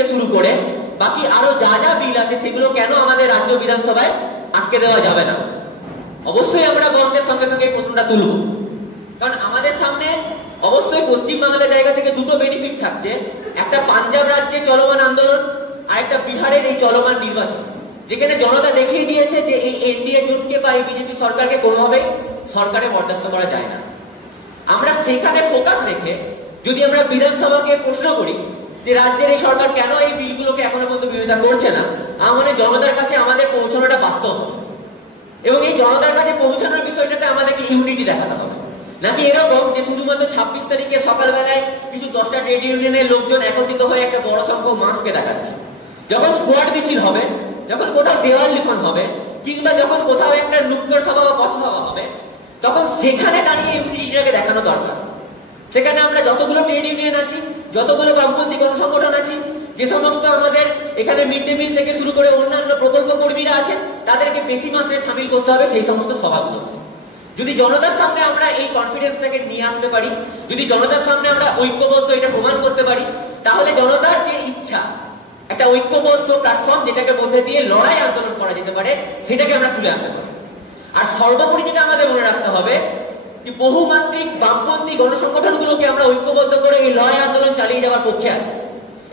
থেকে শুরু করে বাকি আরো যা যা বিল আছে সেগুলো কেন আমাদের রাজ্য বিধানসভায় আটকে দেওয়া যাবে না? অবশ্যই আমরা বন্ধের সঙ্গে সঙ্গে এই প্রশ্নটা তুলব, কারণ আমাদের সামনে অবশ্যই পশ্চিমবাংলার জায়গা থেকে দুটো বেনিফিট থাকছে। একটা পাঞ্জাব রাজ্যে চলমান আন্দোলন, আর একটা বিহারের এই চলমান নির্বাচন, যেখানে জনতা দেখিয়ে দিয়েছে যে এই এনডিএ জোটকে বা এই বিজেপি সরকারকে কোনোভাবেই সরকারে বরদাস্ত করা যায় না। আমরা সেখানে ফোকাস রেখে যদি আমরা বিধানসভাকে প্রশ্ন করি যে রাজ্যের এই সরকার কেন এই বিলগুলোকে এখনো পর্যন্ত বিরোধিতা করছে না, মানে জনতার কাছে আমাদের পৌঁছানোটা বাস্তব, এবং এই জনতার কাছে পৌঁছানোর বিষয়টাতে আমাদেরকে ইউনিটি দেখাতে হবে। নাকি এরকম যে শুধুমাত্র 26 তারিখে সকালবেলায় কিছু 10টা ট্রেড ইউনিয়নের লোকজন একত্রিত হয়ে একটা বড় সংখ্যক মাসকে দেখাচ্ছে, যখন স্কোয়াড মিছিল হবে, যখন কোথাও দেওয়াল লিখন হবে, কিংবা যখন কোথাও একটা নুক্কড় সভা বা পথসভা হবে, তখন সেখানে দাঁড়িয়ে ইউনিটিটাকে দেখানো দরকার। সেখানে আমরা যতগুলো ট্রেড ইউনিয়ন আছি, যতগুলো বামপন্থী গণসংগঠন আছি, যে সমস্ত আমাদের এখানে মিড ডে মিল থেকে শুরু করে অন্যান্য প্রকল্প কর্মীরা আছে, তাদেরকে বেশি মাত্রায় সামিল করতে হবে সেই সমস্ত সভাগুলোতে। যদি জনতার সামনে আমরা এই কনফিডেন্সটাকে নিয়ে আসতে পারি, যদি জনতার সামনে আমরা ঐক্যবদ্ধ এটা প্রমাণ করতে পারি, তাহলে জনতার যে ইচ্ছা একটা ঐক্যবদ্ধ প্ল্যাটফর্ম যেটাকে মধ্যে দিয়ে লড়াই আন্দোলন করা যেতে পারে, সেটাকে আমরা তুলে আনতে পারি। আর সর্বোপরি যেটা আমাদের মনে রাখতে হবে যে বহুমাত্রিক বামপন্থী গণসংগঠনগুলোকে আমরা ঐক্যবদ্ধ করে এই লড়াই আন্দোলন চালিয়ে যাওয়ার পক্ষে আছে।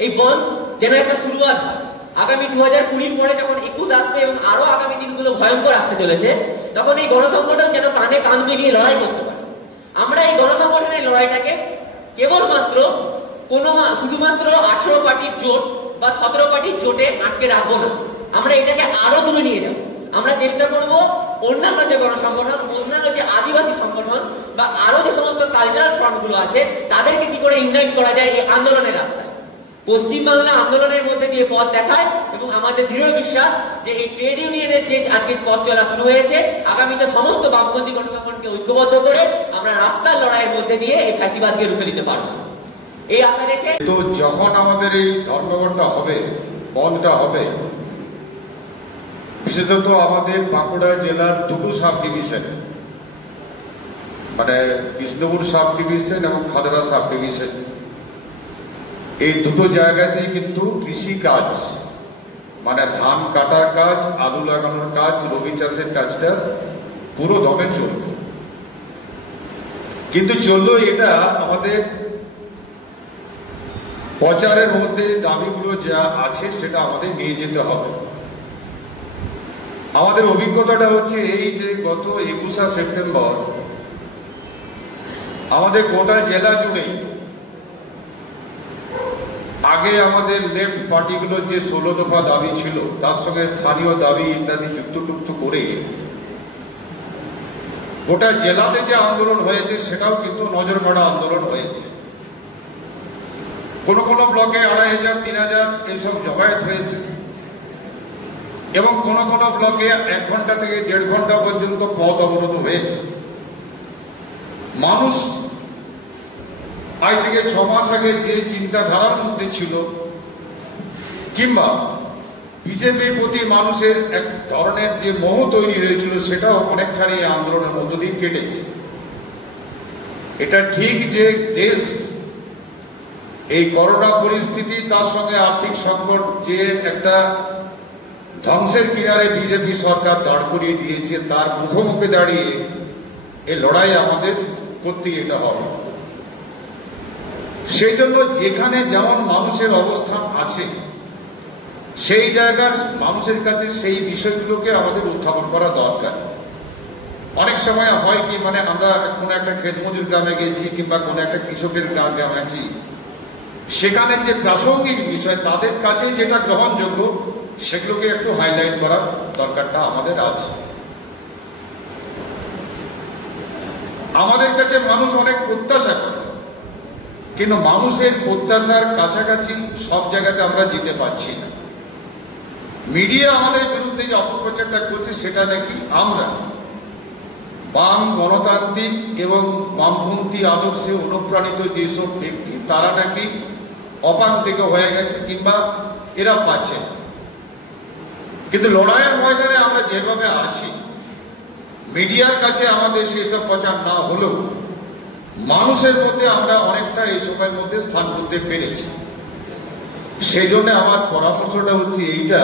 এই বন্ধ যেন একটা শুরুয়াত হয়। আগামী 2020 পরে যখন 21 আসবে এবং আরো আগামী দিনগুলো ভয়ঙ্কর আসতে চলেছে, তখন এই গণসংগঠন যেন কানে কান মিলিয়ে লড়াই করতে পারে। আমরা এই গণসংগঠনের লড়াইটাকে কেবলমাত্র শুধুমাত্র 18 পার্টির জোট বা 17 পার্টির জোটে আটকে রাখবো না, আমরা এটাকে আরো দূরে নিয়ে যাবো। আমরা চেষ্টা করব অন্যান্য যে গণসংগঠন, অন্যান্য যে আদিবাসী সংগঠন বা আরো যে সমস্ত কালচারাল ফ্রন্ট গুলো আছে, তাদেরকে কি করে ইউনাইট করা যায় এই আন্দোলনের রাস্তায়। পশ্চিমবাংলা আন্দোলনের মধ্যে দিয়ে পথ দেখায়, এবং আমাদের দৃঢ় বিশ্বাস যে এই ট্রেড ইউনিয়নের যে আজকে পথ চলা শুরু হয়েছে, আগামীতে সমস্ত বামপন্থী গণসংগঠনকে ঐক্যবদ্ধ করে আমরা রাস্তার লড়াইয়ের মধ্যে দিয়ে এই ফ্যাসিবাদকে রুখে দিতে পারবো। এই আশা রেখে তো যখন আমাদের এই ধর্মঘটটা হবে, বন্ধটা হবে, বিশেষত আমাদের বাঁকুড়া জেলার দুটো সাব ডিভিশন, মানে বিষ্ণুপুর সাব ডিভিশন এবং খাদড়া সাব ডিভিশন, এই দুটো জায়গাতেই কিন্তু কৃষি কাজ, মানে ধান কাটার কাজ, আলু লাগানোর কাজ, রবি চাষের কাজটা পুরো দমে চলল। কিন্তু চললো এটা আমাদের প্রচারের মধ্যে দাবিগুলো যা আছে সেটা আমাদের নিয়ে যেতে হবে। আমাদের অভিজ্ঞতাটা হচ্ছে এই যে গত 21শে সেপ্টেম্বর আমাদের গোটা জেলা জুড়ে আগে আমাদের লেফট পার্টিগুলোর যে 16 দফা দাবি ছিল, তার সঙ্গে স্থানীয় দাবি ইত্যাদি যুক্ত করে গোটা জেলাতে যে আন্দোলন হয়েছে সেটাও কিন্তু নজর কাড়া আন্দোলন হয়েছে। কোন কোন ব্লকে 2500, 3000 এইসব জমায়েত হয়েছে, এবং কোন কোন ব্লকে 1 ঘন্টা থেকে 1.5 ঘন্টা পর্যন্ত পথ অবরোধ হয়েছে। মানুষ আজ থেকে 6 মাস আগে যে চিন্তাধারার মধ্যে ছিল, কিংবা বিজেপির প্রতি মানুষের এক ধরনের যে মোহ তৈরি হয়েছিল, সেটাও অনেকখানি আন্দোলনের মধ্য দিয়ে কেটেছে। এটা ঠিক যে দেশ এই করোনা পরিস্থিতি, তার সঙ্গে আর্থিক সংকট, যে একটা ধ্বংসের কিনারে বিজেপি সরকার দাঁড় করিয়ে দিয়েছে, তার মুখোমুখি দাঁড়িয়ে এই লড়াই আমাদের করতে এটা হবে। সেই জন্য যেখানে যেমন মানুষের অবস্থান আছে, সেই জায়গার মানুষের কাছে সেই বিষয়গুলোকে আমাদের উত্থাপন করা দরকার। অনেক সময় হয় কি, মানে আমরা কোনো একটা ক্ষেত মজুর গ্রামে গেছি কিংবা কোনো একটা কৃষকের গ্রামে আছি, সেখানে যে প্রাসঙ্গিক বিষয় তাদের কাছে যেটা গ্রহণযোগ্য, সেগুলোকে একটু হাইলাইট করার দরকারটা আমাদের আছে। আমাদের কাছে মানুষ অনেক প্রত্যাশা করে, কিন্তু মানুষের প্রত্যাশার কাছাকাছি সব জায়গাতে আমরা যেতে পারছি না। মিডিয়া আমাদের বিরুদ্ধে যে অপপ্রচারটা করছে, সেটা নাকি আমরা বাম গণতান্ত্রিক এবং বামপন্থী আদর্শে অনুপ্রাণিত যেসব ব্যক্তি, তারা নাকি অপান্তিক হয়ে গেছে কিংবা এরা পাচ্ছে। কিন্তু লড়াইয়ের ময়দানে আমরা যেভাবে আছি, মিডিয়ার কাছে আমাদের সেসব প্রচার না হলেও মানুষের মধ্যে আমরা অনেকটা এই সময়ের মধ্যে স্থান করতে পেরেছি। সেই জন্য আমার পরামর্শটা হচ্ছে এইটা,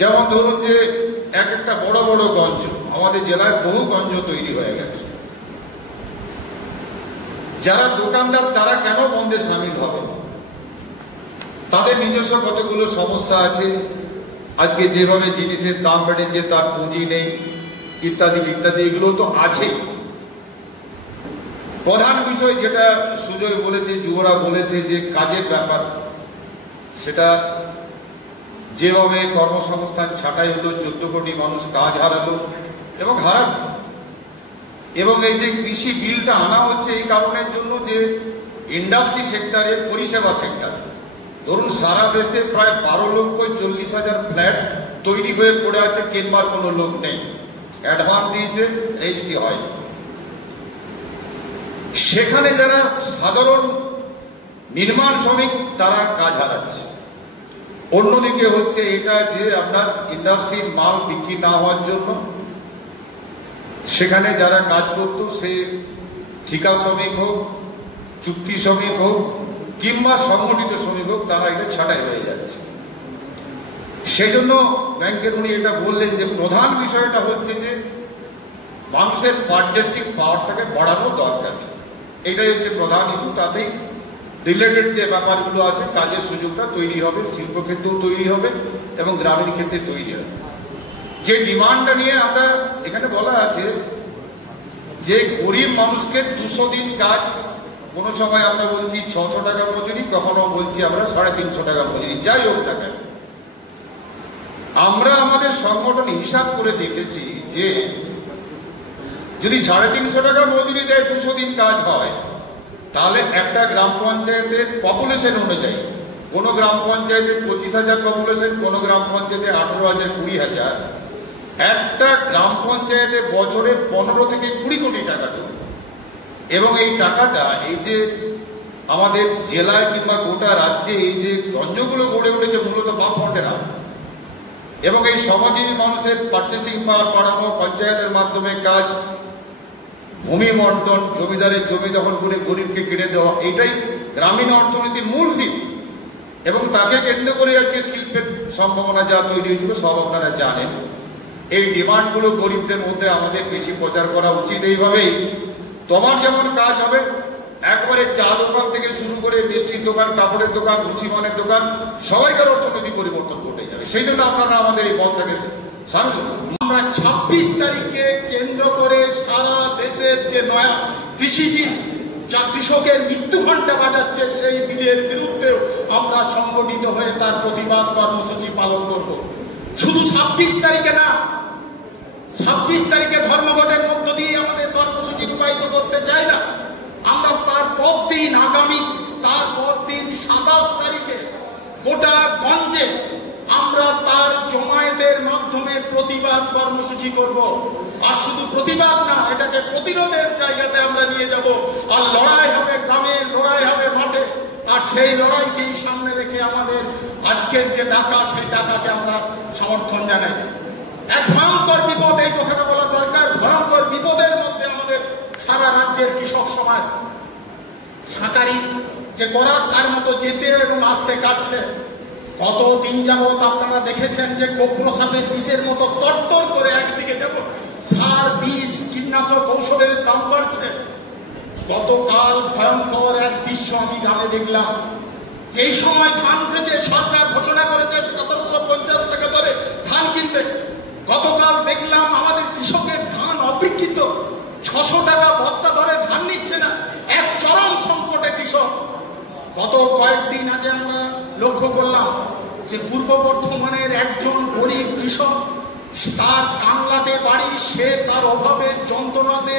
যেমন ধরুন যে এক একটা বড় বড় গঞ্জ, আমাদের জেলায় বহু গঞ্জ তৈরি হয়ে গেছে, যারা দোকানদার তারা কেন বন্ধে সামিল হবে? তাদের নিজস্ব কতগুলো সমস্যা আছে, আজকে যেভাবে জিনিসের দাম বেড়েছে তার পুঁজি নেই ইত্যাদি ইত্যাদি, এগুলো তো আছে। প্রধান বিষয় যেটা সুজয় বলেছে, যুবরা বলেছে যে কাজের ব্যাপার, সেটা যেভাবে কর্মসংস্থান ছাঁটাই হলো, 14 কোটি মানুষ কাজ হারালো এবং হারাবে। এবং এই যে কৃষি বিলটা আনা হচ্ছে এই কারণের জন্য যে ইন্ডাস্ট্রি সেক্টরে, পরিষেবা সেক্টরে, ধরুন সারা দেশে প্রায় 12,40,000 ফ্ল্যাট তৈরি হয়ে পড়ে আছে, কেনবার কোনো লোক নেই, অ্যাডভান্স দিয়েছে, রেজিস্ট্রি হয়। সেখানে যারা সাধারণ নির্মাণ শ্রমিক তারা কাজ হারাচ্ছে। অন্যদিকে হচ্ছে এটা যে আপনার ইন্ডাস্ট্রির মাল বিক্রি না হওয়ার জন্য সেখানে যারা কাজ করতো, সে ঠিকা শ্রমিক হোক, চুক্তি শ্রমিক হোক কিংবা সংগঠিত শ্রমিক হোক, তারা এটা ছাঁটাই হয়ে যাচ্ছে। সেই জন্য ব্যাংকের উনি এটা বললেন যে প্রধান বিষয়টা হচ্ছে যে মানুষের পারচেসিং পাওয়ারটাকে বাড়ানো দরকার, এটাই হচ্ছে প্রধান ইস্যু। তাতেই রিলেটেড যে ব্যাপারগুলো আছে, কাজের সুযোগটা তৈরি হবে, শিল্পক্ষেত্রেও তৈরি হবে এবং গ্রামীণ ক্ষেত্রে তৈরি হবে। যে ডিমান্ডটা নিয়ে আমরা এখানে বলা আছে যে গরিব মানুষকে 200 দিন কাজ, কোনো সময় আমরা বলছি 600 টাকা মজুরি, কখনো বলছি আমরা 350 টাকা মজুরি, যাই হোক না কেন। আমরা আমাদের সংগঠন হিসাব করে দেখেছি যে যদি 350 টাকা মজুরি দেয়, 200 দিন কাজ হয়, তাহলে একটা গ্রাম পঞ্চায়েতের পপুলেশন অনুযায়ী, কোন গ্রাম পঞ্চায়েতে 25,000 পপুলেশন, কোন গ্রাম পঞ্চায়েতে 18,000, 20,000, একটা গ্রাম পঞ্চায়েতে বছরে 15 থেকে 20 কোটি টাকা ঢুকবে। এবং এই টাকাটা এই যে আমাদের জেলায় কিংবা গোটা রাজ্যে এই যে গঞ্জগুলো গড়ে উঠেছে মূলত বাম ফন্ডে না, এবং এই শ্রমজীবী মানুষের পারচেসিং পাওয়ার বাড়ানো, পঞ্চায়েতের মাধ্যমে কাজ, ভূমি বন্টন, জমিদারের জমি দখল করে গরিবকে কেড়ে দেওয়া, এটাই গ্রামীণ অর্থনীতির মূল ভিত্তি। এবং তাকে কেন্দ্র করে আজকে শিল্পের সম্ভাবনা যা তৈরি হয়েছিল সব আপনারা জানেন। এই ডিমান্ডগুলো গরিবদের মধ্যে আমাদের বেশি প্রচার করা উচিত। এইভাবেই তোমার যেমন কাজ হবে, একবারে চা দোকান থেকে শুরু করে মিষ্টির দোকান, কাপড়ের দোকান, মুসিমানের দোকান, সবাইকার অর্থনৈতিক পরিবর্তন ঘটে যাবে। সেই জন্য আপনারা আমাদের এই বন্ধটাকে সামনে, আমরা 26 তারিখকে কেন্দ্র করে সারা দেশের যে নয়া কৃষি বিল, যা কৃষকের মৃত্যু ঘণ্টা বাজাচ্ছে, সেই বিলের বিরুদ্ধে আমরা সংগঠিত হয়ে তার প্রতিবাদ কর্মসূচি পালন করব। শুধু 26 তারিখে না, 26 তারিখে ধর্মঘটের মধ্য দিয়ে আমাদের কর্মসূচি রূপায়িত করতে চাই না। আমরা তারপর দিন, আগামী তারপর দিন 27 তারিখে গোটা গঞ্জে আমরা তার জমায়েতের মাধ্যমে প্রতিবাদ কর্মসূচি করব। আর শুধু প্রতিবাদ না, এটাকে প্রতিরোধের জায়গাতে আমরা নিয়ে যাব। আর লড়াই হবে গ্রামে, লড়াই হবে মাঠে। আর সেই লড়াইকেই সামনে রেখে আমাদের আজকের যে ডাকা, সেই ডাকাকে আমরা সমর্থন জানাই। এক ভয়ঙ্কর বিপদ, এই কথাটা বলা দরকার, ভয়ঙ্কর বিপদের মধ্যে আমাদের সারা রাজ্যের কৃষক সমাজ সাঁকারি যে করার তার মতো যেতে এবং আসতে কাটছে। কতদিন যাবৎ আপনারা দেখেছেন যে কোকড়ো সাপের বিষের মতো তরতর করে একদিকে যেমন সার, বিষ, কীটনাশক ঔষধের দাম বাড়ছে। গতকাল ভয়ঙ্কর এক দৃশ্য আমি গ্রামে দেখলাম। যেই সময় ধান উঠেছে, সরকার ঘোষণা করেছে 1750 টাকা দরে ধান কিনবে। গতকাল দেখলাম আমাদের কৃষকের ধান অবিকৃত, 600 টাকা বস্তা ধরে ধান নিচ্ছে না। এক চরম সংকটে কৃষক। গত কয়েকদিন আগে আমরা লক্ষ্য করলাম যে পূর্ব বর্ধমানের একজন গরিব কৃষক, তার টাংলাতে বাড়ি, সে তার অভাবের যন্ত্রণাতে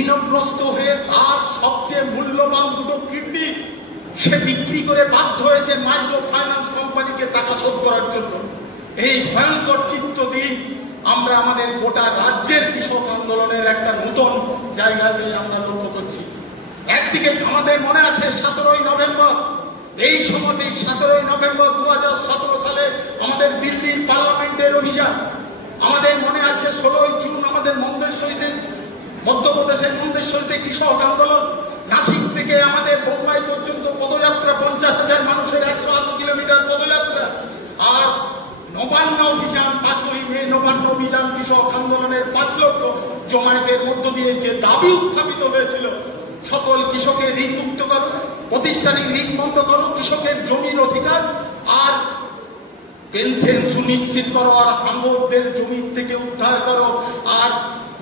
ঋণগ্রস্ত হয়ে তার সবচেয়ে মূল্যবান দুটো কিডনি সে বিক্রি করে বাধ্য হয়েছে মাইক্রো ফাইন্যান্স কোম্পানিকে টাকা শোধ করার জন্য। এই ভয়ঙ্কর চিত্র দিন আমরা আমাদের গোটা রাজ্যের কৃষক আন্দোলনের একটা নতুন জায়গাতে আমরা লক্ষ্য করছি। একদিকে আমাদের মনে আছে 17ই নভেম্বর, এই সময়তেই 17ই নভেম্বর 2017 সালে আমাদের দিল্লির পার্লামেন্টের অভিযান। আমাদের মনে আছে 16ই জুন আমাদের মন্দেশ্বরীতে, মধ্যপ্রদেশের মন্দেশ্বরীতে কৃষক আন্দোলন। নাসিক থেকে আমাদের বোম্বাই পর্যন্ত পদযাত্রা, 50,000 মানুষের 180 অভিযান কৃষক আন্দোলনের 5 লক্ষ জমায়েতের মধ্য দিয়ে যে দাবি উত্থাপিত হয়েছিল, সকল কৃষকের ঋণ মুক্ত করো, প্রতিষ্ঠানিক ঋণ বন্ধ করো, কৃষকের জমির অধিকার আর পেনশন সুনিশ্চিত করো, আর হাঙ্গরদের জমি থেকে উদ্ধার করো, আর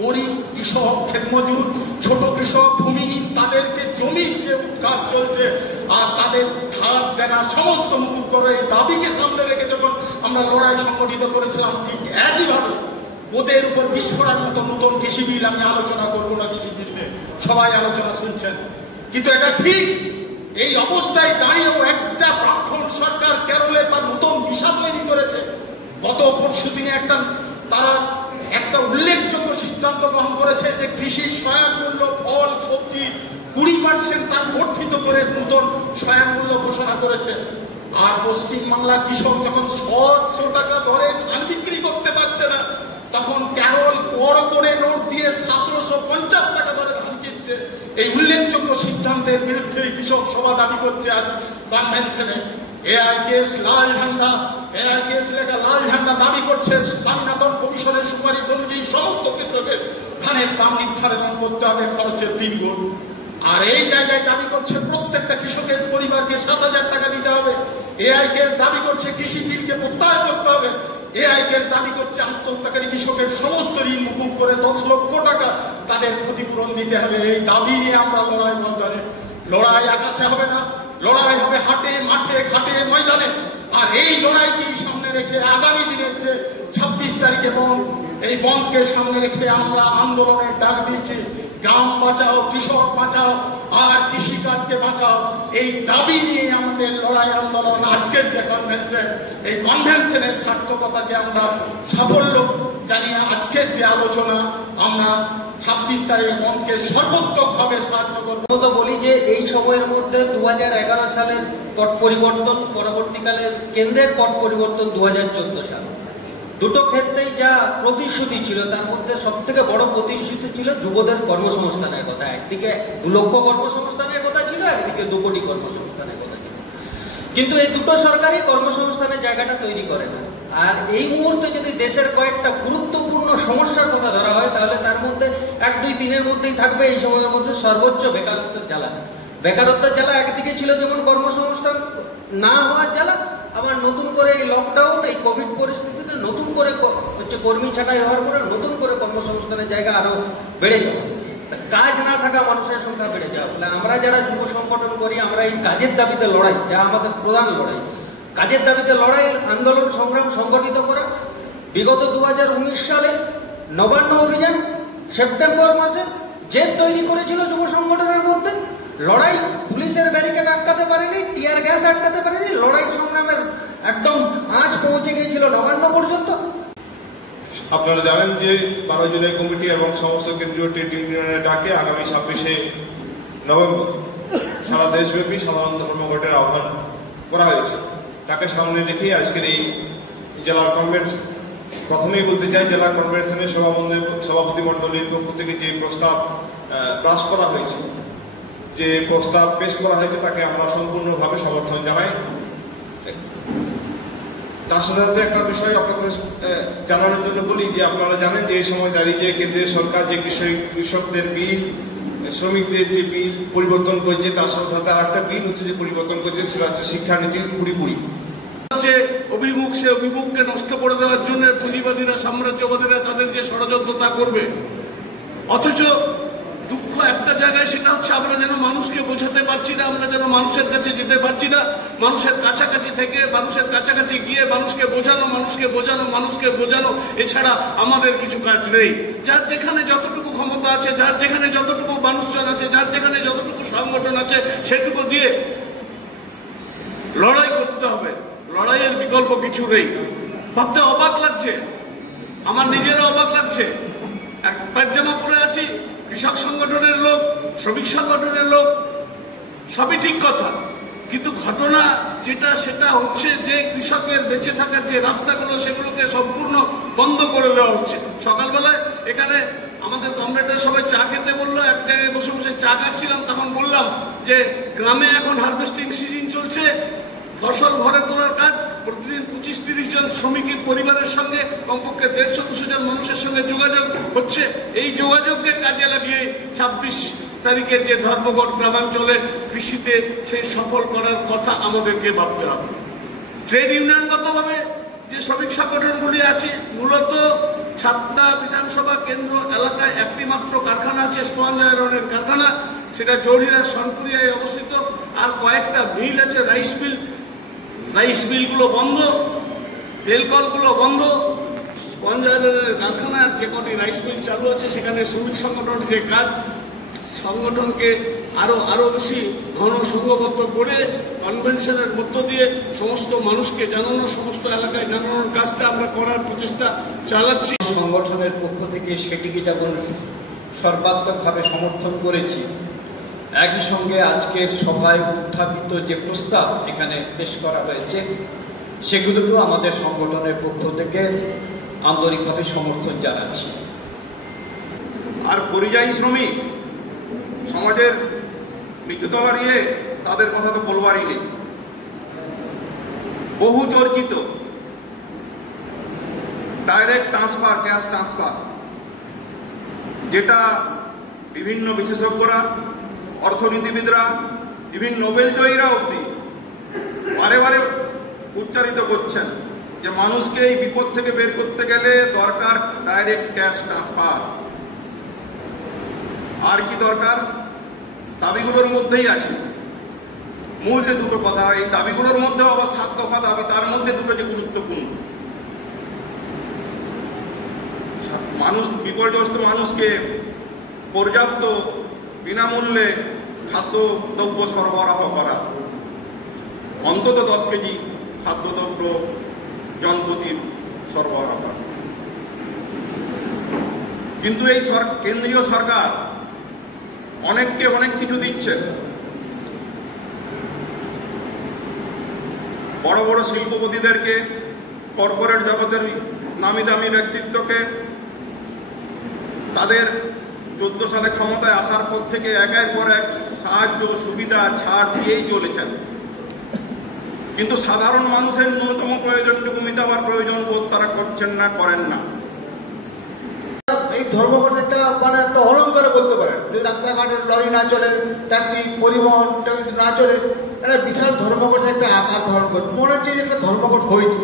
গরিব কৃষক, ক্ষেতমজুর, ছোট কৃষক, ভূমিহীন তাদেরকে জমির যে উদ্ধার চলছে আর তাদের ধার দেনা সমস্ত মুকুব করো, এই দাবিকে সামনে রেখে যখন আমরা লড়াই সংগঠিত করেছিলাম, ঠিক একইভাবে ওদের উপর বিস্ফোরণের মতো নতুন কৃষি বিল, আমি আলোচনা করবো না কৃষি বিল নিয়ে, সবাই আলোচনা শুনছেন, কিন্তু এটা ঠিক। এই অবস্থায় দাঁড়িয়েও একটা প্রাক্তন সরকার কেরলে তার নতুন দিশা তৈরি করেছে। গত পরশু দিনে তারা একটা উল্লেখযোগ্য সিদ্ধান্ত গ্রহণ করেছে যে কৃষির সহায়ক মূল্য, ফল সবজি 20% তার বর্ধিত করে নতুন সহায়ক মূল্য ঘোষণা করেছে। আর পশ্চিমবাংলার কৃষক যখন 700 টাকা দরে ধান বিক্রি করতে পারছে না, তখন কেরল বড় করে নোট দিয়ে 1750 টাকা দরে ধান কিনছে। এই উল্লেখযোগ্য সিদ্ধান্তের বিরুদ্ধে কৃষক সভা দাবি করছে আজ কনভেনশনে। এআইকেএস লাল ঝান্ডা, এআইকেএস লেখা লাল ঝান্ডা দাবি করছে স্বামীনাথন কমিশনের সুপারিশ অনুযায়ী সমস্ত কৃষকের ধানের দাম নির্ধারণ করতে হবে খরচের 3 গুণ। আর এই জায়গায় দাবি করছে প্রত্যেকটা কৃষকের পরিবারকে 7,000 টাকা দিতে হবে। এআইকেএস দাবি করছে কৃষি বিলকে প্রত্যাহার করতে হবে। এআইকেএস দাবি করছে আত্মহত্যাকারী কৃষকের সমস্ত ঋণ মুকুব করে 10 লক্ষ টাকা তাদের ক্ষতিপূরণ দিতে হবে। এই দাবি নিয়ে আমরা লড়াই ময়দানে, লড়াই আকাশে হবে না, লড়াই হবে হাটে, মাঠে, ঘাটে, ময়দানে। আর এই লড়াইকেই সামনে রেখে আগামী দিনের যে 26 তারিখে বন্ধ, এই বন্ধকে সামনে রেখে আমরা আন্দোলনের ডাক দিয়েছি। গ্রাম বাঁচাও, কৃষক বাঁচাও, আর কৃষিকাজকে বাঁচাও, এই দাবি নিয়ে আমাদের লড়াই আন্দোলন। আজকের যে কনভেনশন, এই কনভেনশনের সার্থকতাকে আমরা সাফল্য জানিয়ে আজকের যে আলোচনা, আমরা 26 তারিখ বন্ধকে সর্বোত্তকভাবে সাহায্য করব। তো বলি যে এই সময়ের মধ্যে 2011 সালের পট পরিবর্তন, পরবর্তীকালে কেন্দ্রের পট পরিবর্তন 2014 সাল, দুটো ক্ষেত্রেই যা প্রতিশ্রুতি ছিল, তার মধ্যে সব থেকে বড় প্রতিশ্রুতি ছিল যুবদের কর্মসংস্থানের কথা। একদিকে 2 লক্ষ কর্মসংস্থানের কথা ছিল, একদিকে 2 কোটি কর্মসংস্থানের কথা ছিল, কিন্তু এই দুটো সরকারই কর্মসংস্থানের জায়গাটা তৈরি করে না। আর এই মুহূর্তে যদি দেশের কয়েকটা গুরুত্বপূর্ণ সমস্যার কথা ধরা হয়, তাহলে তার মধ্যে 1, 2, 3-এর মধ্যেই থাকবে এই সময়ের মধ্যে সর্বোচ্চ বেকারত্বের জ্বালা। বেকারত্বের জ্বালা একদিকে ছিল যেমন কর্মসংস্থান না হওয়ার জ্বালা, আবার নতুন করে এই লকডাউন, এই কোভিড পরিস্থিতিতে নতুন করে কর্মী ছাঁটাই হওয়ার পরে নতুন করে কর্মসংস্থানের জায়গা আরো বেড়ে যাওয়া, কাজ না থাকা মানুষের সংখ্যা বেড়ে যাওয়া। বলে আমরা যারা যুব সংগঠন করি, আমরা এই কাজের দাবিতে লড়াই, যা আমাদের প্রধান লড়াই, কাজের দাবিতে লড়াই, আন্দোলন সংগ্রাম সংগঠিত করা। বিগত 2019 সালে নবান্ন অভিযান সেপ্টেম্বর মাসে জেদ তৈরি করেছিল যুব সংগঠনের মধ্যে। লড়াই, পুলিশের ব্যারিকেড আটকাতে পারেনি, টিয়ার গ্যাস আটকাতে পারেনি, লড়াই সংগ্রামের একদম আজ পৌঁছে গিয়েছিল নবান্ন পর্যন্ত। আপনারা জানেন যে 12 জুলাই কমিটি এবং সমস্ত কেন্দ্রীয় ট্রেড ইউনিয়নের ডাকে আগামী 26শে নভেম্বর সারা দেশব্যাপী সাধারণ ধর্মঘটের আহ্বান করা হয়েছে। তাকে সামনে রেখেই আজকের এই জেলার কনভেনশন। প্রথমেই বলতে চাই, জেলা কনভেনশনের সভাপতি মণ্ডলীর পক্ষ থেকে যে প্রস্তাব পাস করা হয়েছে, যে প্রস্তাব পেশ করা হয়েছে, তাকে আমরা সম্পূর্ণভাবে সমর্থন জানাই। তার সাথে সাথে একটা বিষয় আপনাদের জানানোর জন্য বলি যে আপনারা জানেন যে এই সময় দাঁড়িয়ে যে কেন্দ্রীয় সরকার যে কৃষকদের বিল, শ্রমিকদের যে বিল পরিবর্তন করেছে, তার সাথে সাথে আরেকটা বিল হচ্ছে যে পরিবর্তন করেছে, সেটা হচ্ছে শিক্ষানীতির পুরোপুরি যে অভিমুখ, সে অভিমুখকে নষ্ট করে দেওয়ার জন্য পুঁজিবাদীরা, সাম্রাজ্যবাদীরা তাদের যে ষড়যন্ত্র তা করবে। অথচ দুঃখ একটা জায়গায়, সেটা হচ্ছে আমরা যেন মানুষকে বোঝাতে পারছি না, আমরা যেন মানুষের কাছে যেতে পারছি না। মানুষের কাছাকাছি থেকে, মানুষের কাছাকাছি গিয়ে মানুষকে বোঝানো, মানুষকে বোঝানো, মানুষকে বোঝানো, এছাড়া আমাদের কিছু কাজ নেই। যার যেখানে যতটুকু ক্ষমতা আছে, যার যেখানে যতটুকু মানুষজন আছে, যার যেখানে যতটুকু সংগঠন আছে, সেটুকু দিয়ে লড়াই করতে হবে। লড়াইয়ের বিকল্প কিছু নেই। ভাবতে অবাক লাগছে, আমার নিজেরও অবাক লাগছে। এক পায়জামা পরে আছি, কৃষক সংগঠনের লোক, শ্রমিক সংগঠনের লোক, সবই ঠিক কথা, কিন্তু ঘটনা যেটা সেটা হচ্ছে যে কৃষকের বেঁচে থাকার যে রাস্তাগুলো, সেগুলোকে সম্পূর্ণ বন্ধ করে দেওয়া হচ্ছে। সকালবেলায় এখানে আমাদের কমরেডরা সবাই চা খেতে বললো, এক জায়গায় বসে বসে চা খাচ্ছিলাম, তখন বললাম যে গ্রামে এখন হারভেস্টিং সিজন চলছে, ফসল ঘরে তোলার কাজ, প্রতিদিন 25-30 জন শ্রমিকের পরিবারের সঙ্গে কমপক্ষে 150-200 জন মানুষের সঙ্গে যোগাযোগ হচ্ছে। এই যোগাযোগকে কাজে লাগিয়ে 26 তারিখের যে ধর্মঘট গ্রামাঞ্চলে কৃষিতে সেই সফল করার কথা আমাদেরকে ভাবতে হবে। ট্রেড ইউনিয়নগতভাবে যে শ্রমিক সংগঠনগুলি আছে, মূলত ছাতনা বিধানসভা কেন্দ্র এলাকায় একটি মাত্র কারখানা আছে, স্পঞ্জ আয়রনের কারখানা, সেটা জৌড়িরা সনপুরিয়ায় অবস্থিত। আর কয়েকটা মিল আছে, রাইস মিলগুলো বন্ধ, তেল কলগুলো বন্ধ। স্পঞ্জ আয়রনের কারখানার যে কটি রাইস মিল চালু আছে সেখানে শ্রমিক সংগঠনের যে কাজ, সংগঠনকে আরো বেশি ঘন সংঘবদ্ধ করে কনভেনশনের মধ্য দিয়ে সমস্ত মানুষকে জানানো, সমস্ত এলাকায় জানানোর কাজটা আমরা করার প্রচেষ্টা চালাচ্ছি। সংগঠনের পক্ষ থেকে সেটিকে যেমন সর্বাত্মকভাবে সমর্থন করেছি, একই সঙ্গে আজকের সভায় উত্থাপিত যে প্রস্তাব এখানে পেশ করা হয়েছে সেগুলোকেও আমাদের সংগঠনের পক্ষ থেকে আন্তরিকভাবে সমর্থন জানাচ্ছি। আর পরিযায়ী শ্রমিক সমাজের নিচুতলার তাদের কথা তো বলবারই নেই। বহু চর্চিত ডাইরেক্ট ট্রান্সফার, ক্যাশ ট্রান্সফার, যেটা বিভিন্ন বিশেষজ্ঞরা, অর্থনীতিবিদরা, বিভিন্ন নোবেল জয়ীরা অবধি বারে বারে উচ্চারিত করছেন যে মানুষকে এই বিপদ থেকে বের করতে গেলে দরকার ডাইরেক্ট ক্যাশ ট্রান্সফার। আর কি দরকার? দাবিগুলোর মধ্যেই আছে মূল যে দুটো কথা। এই দাবিগুলোর মধ্যে আবার 7 দফা দাবি, তার মধ্যে দুটো যে গুরুত্বপূর্ণ, মানুষ বিপর্যস্ত মানুষকে পর্যাপ্ত বিনামূল্যে খাদ্যদ্রব্য সরবরাহ করা, অন্তত 10 কেজি খাদ্যদ্রব্য জনপ্রতি সরবরাহ করা। কিন্তু এই কেন্দ্রীয় সরকার অনেককে অনেক কিছু দিচ্ছে। বড় বড় শিল্পপতিদেরকে, কর্পোরেট জগতের নামি দামি ব্যক্তিত্বকে তাদের 14 সালে ক্ষমতায় আসার পর থেকে একের পর এক সাহায্য, সুবিধা, ছাড় দিয়েই চলেছেন। কিন্তু সাধারণ মানুষের ন্যূনতম প্রয়োজনটুকু মিটাবার প্রয়োজন বোধ তারা করছেন না, করেন না। এই ধর্মঘট একটা একটা অলঙ্কারে বলতে পারেন। যদি রাস্তাঘাটের লরি না চলে, ট্যাক্সি পরিবহন না চলে, একটা বিশাল ধর্মঘটের একটা আকার ধারণ করে মনে হচ্ছে যে একটা ধর্মঘট হয়েছে,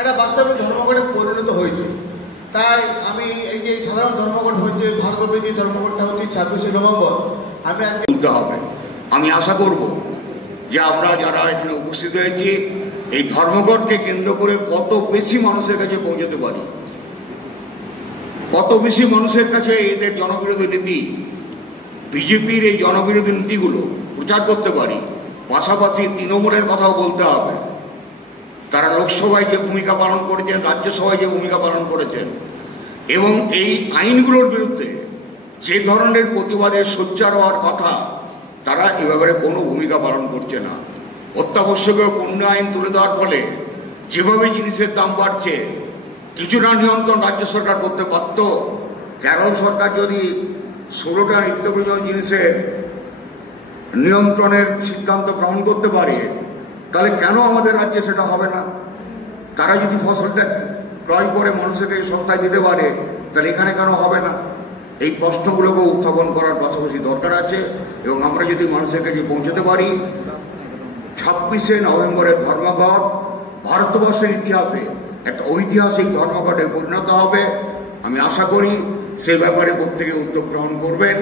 একটা বাস্তবে ধর্মঘটে পরিণত হয়েছে। তাই আমি এই যে সাধারণ ধর্মঘট হচ্ছে, ভার্গবী যে ধর্মঘটটা হচ্ছে 26শে নভেম্বর, আমি আশা করব যে আমরা যারা এখানে উপস্থিত হয়েছি এই ধর্মঘটকে কেন্দ্র করে কত বেশি মানুষের কাছে পৌঁছতে পারি, কত বেশি মানুষের কাছে এদের জনবিরোধী নীতি, বিজেপির এই জনবিরোধী নীতিগুলো প্রচার করতে পারি। পাশাপাশি তৃণমূলের কথাও বলতে হবে। তারা লোকসভায় যে ভূমিকা পালন করেছেন, রাজ্যসভায় যে ভূমিকা পালন করেছেন, এবং এই আইনগুলোর বিরুদ্ধে যে ধরনের প্রতিবাদে সোচ্চার হওয়ার কথা তারা এ ব্যাপারে কোনো ভূমিকা পালন করছে না। অত্যাবশ্যকীয় পণ্য আইন তুলে দেওয়ার ফলে যেভাবে জিনিসের দাম বাড়ছে, কিছুটা নিয়ন্ত্রণ রাজ্য সরকার করতে পারত। কেরল সরকার যদি 16টা নিত্য প্রয়োজনীয় জিনিসের নিয়ন্ত্রণের সিদ্ধান্ত গ্রহণ করতে পারে, তাহলে কেন আমাদের রাজ্যে সেটা হবে না? তারা যদি ফসলটা ক্রয় করে মানুষকে সস্তায় দিতে পারে, তাহলে এখানে কেন হবে না? এই প্রশ্নগুলোকে উত্থাপন করার পাশাপাশি দরকার আছে। এবং আমরা যদি মানুষের কাছে পৌঁছতে পারি, 26শে নভেম্বরের ধর্মঘট ভারতবর্ষের ইতিহাসে একটা ঐতিহাসিক ধর্মঘটে পরিণত হবে। আমি আশা করি সেই ব্যাপারে প্রত্যেকে উদ্যোগ গ্রহণ করবেন।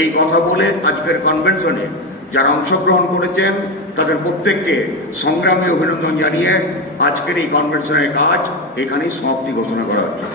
এই কথা বলে আজকের কনভেনশনে যারা অংশগ্রহণ করেছেন তাদের প্রত্যেককে সংগ্রামী অভিনন্দন জানিয়ে আজকের এই কনভেনশনের কাজ এখানেই সমাপ্তি ঘোষণা করা হচ্ছে।